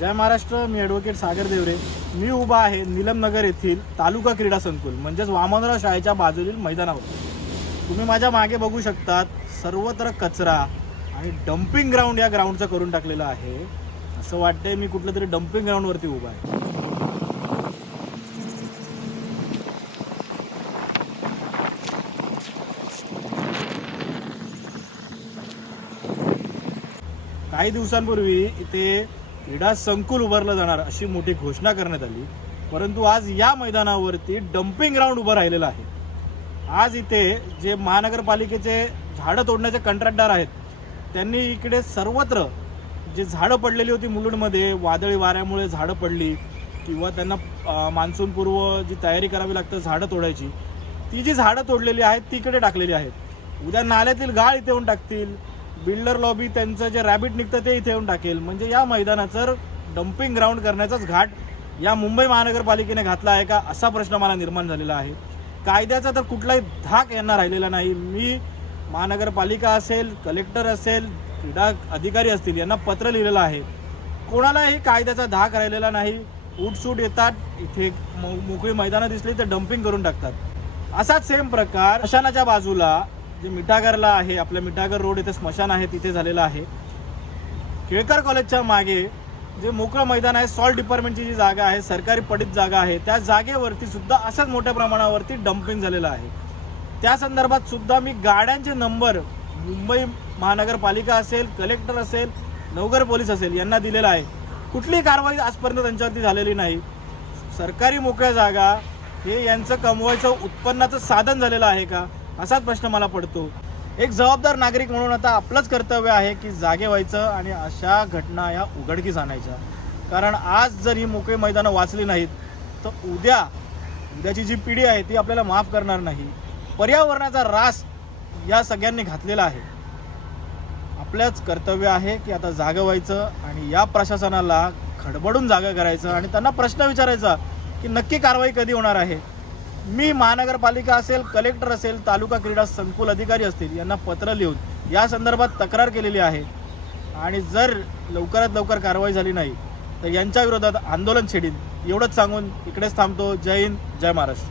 जय महाराष्ट्र. मी advocate सागर देवरे. मी उभा आहे नीलमनगर येथील तालुका क्रीडा संकुल म्हणजेच वामनराव शाळेच्या बाजूतील मैदानावर. तुम्ही माझ्या मागे बघू शकतात, सर्वत्र कचरा आणि डम्पिंग ग्राउंड या ग्राउंडचं करून टाकलेलं आहे. असं वाटतंय मी कुठलं तरी डम्पिंग ग्राउंडवरती उभा आहे. काही दिवसांपूर्वी इथे क्रीडा संकुल उभारलं जाणार अशी मोठी घोषणा करण्यात आली, परंतु आज या मैदानावरती डम्पिंग ग्राउंड उभं राहिलेलं आहे. आज इथे जे महानगरपालिकेचे झाडं तोडण्याचे कंत्राटदार आहेत, त्यांनी इकडे सर्वत्र जे झाडं पडलेली होती मुलुंडमध्ये, वादळी वाऱ्यामुळे झाडं पडली किंवा त्यांना मान्सूनपूर्व जी तयारी करावी लागतं झाडं तोडायची, ती जी झाडं तोडलेली आहेत ती इकडे टाकलेली आहेत. उद्या नाल्यातील गाळ इथे येऊन टाकतील. बिल्डर लॉबी त्यांचं जे रॅबिट निघतं ते इथे येऊन टाकेल. म्हणजे या मैदानाचं डम्पिंग ग्राउंड करण्याचाच घाट या मुंबई महानगरपालिकेने घातला आहे का, असा प्रश्न मला निर्माण झालेला आहे. कायद्याचा तर कुठलाही धाक यांना राहिलेला नाही. मी महानगरपालिका असेल, कलेक्टर असेल, क्रीडा अधिकारी असतील, यांना पत्र लिहिलेलं आहे. कोणालाही कायद्याचा धाक राहिलेला नाही. उठसूट येतात, इथे मोकळी मैदानं दिसली तर डम्पिंग करून टाकतात. असाच सेम प्रकार स्मशानाच्या बाजूला जे मिठागरला आहे, आपल्या मिठागर रोड इथे स्मशान आहे तिथे झालेलं आहे. केळकर कॉलेजच्या मागे जे मोकळं मैदान आहे, सॉल्ट डिपार्टमेंटची जी जागा आहे, सरकारी पडीत जागा आहे, त्या जागेवरती सुद्धा अशाच मोठ्या प्रमाणावरती डम्पिंग झालेलं आहे. त्या संदर्भात सुद्धा मी गाड्यांचे नंबर मुंबई महानगरपालिका असेल, कलेक्टर असेल, नगर पोलीस असेल यांना दिलेला आहे. कुठलीही कारवाई आजपर्यंत त्यांच्यावरती झालेली नाही. सरकारी मोकळ्या जागा हे यांचं कमवायचं उत्पन्नाचं साधन झालेलं आहे का, असाच प्रश्न मला पडतो. एक जबाबदार नागरिक म्हणून आता आपलंच कर्तव्य आहे की जागे व्हायचं आणि अशा घटना या उघडकीस आणायच्या. कारण आज जर ही मोकळी मैदानं वाचली नाहीत तर उद्याची जी पिढी आहे ती आपल्याला माफ करणार नाही. पर्यावरणाचा ऱ्हास या सगळ्यांनी घातलेला आहे. आपलंच कर्तव्य आहे की आता जागं व्हायचं आणि या प्रशासनाला खडबडून जागा करायचं आणि त्यांना प्रश्न विचारायचा की नक्की कारवाई कधी होणार आहे. मी महानगरपालिका असेल, कलेक्टर असेल, तालुका क्रीडा संकुल अधिकारी असतील यांना पत्र लिहून या संदर्भात तक्रार केलेली आहे. आणि जर लवकरात लवकर कारवाई झाली नाही तर यांच्या विरोधात आंदोलन छेडीन, एवढंच सांगून इकडेच थांबतो. जय हिंद, जय महाराष्ट्र.